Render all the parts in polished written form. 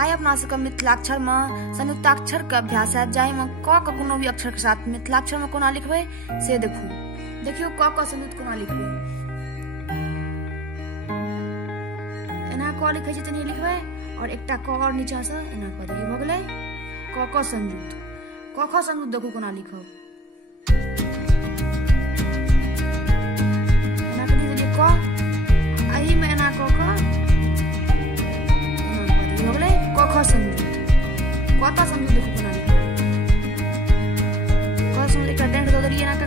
आइ अपना सबके मिथिलाक्षर में संयुक्ताक्षर के अभ्यास है, जाहि में क के कोनो भी अक्षर के साथ मिथिलाक्षर में कोना लिखबै से देखू। देखियो क संयुक्त कोना लिखबै, एना क लिखै छै तनी लिखबै और एकटा क और नीचा से एना क देबै, भ गेलै क संयुक्त। क ख संयुक्त देखू कोना लिखब, एना करि देलियै क, एही में एना क संयुक्त। कता संयुक्त देखो कोना लिखब, क संयुक्त एकटा डेंट दऽ देलियै एना कऽ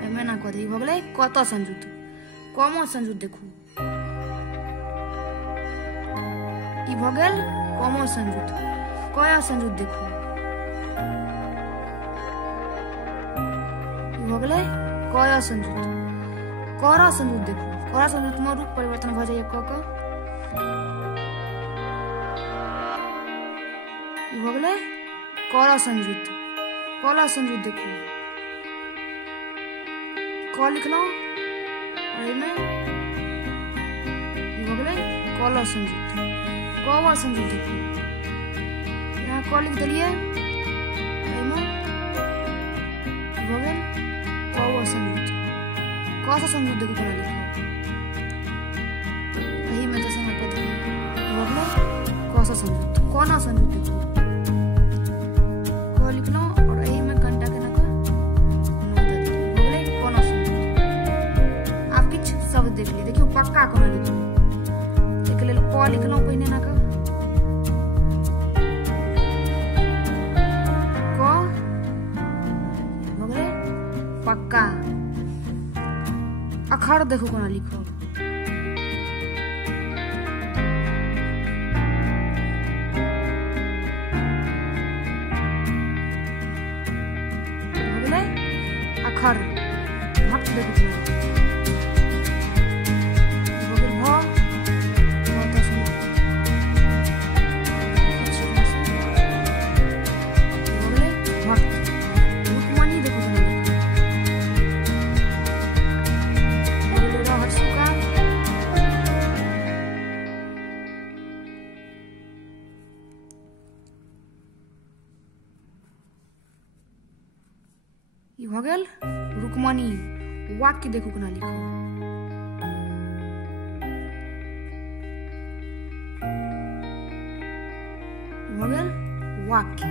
एहिमे एना कऽ देलियै, भऽ गेलै कता संयुक्त। कम संयुक्त देखू, ई भऽ गेल कम संयुक्त। कया संयुक्त देखू, ई भऽ गेलै कया संयुक्त। करा संयुक्त देखू, करा संयुक्त में रूप परिवर्तन भ जाइए क क, ई भ गेलै करा संयुक्त। कला संयुक्त देखू, क लिखलौं और एहिमे ई भ गेलै कला संयुक्त। कवा संयुक्त देखू, यहाँ क लिख देलियै, एहिमे ई भ गेल कवा संयुक्त। क संयुक्त देखू कोना लिखब, संयुक्त। कोना संयुक्त देखू, क लिखलौं और एही में कनिटा के ना क न दे दियौ, भ गेलै कोना संयुक्त। आब किछ शब्द देख लियौ, देखियौ पक्का कोना लिखू। एके लेल क लिखलौं पहिने ना क, भ गेलै पक्का। अखर देखू कोना लिखब, अखर। भक्त देखू कोना लिखब, भ गेल भ, त संयुक्त। भ गेलै भक्त। रुक्मणी देखू कोना लिखब, भ गेलै र हर्षुका। ई भ गेल रुक्मणी। वाक्य देखू कोना लिखब, भ गेल वाक्य।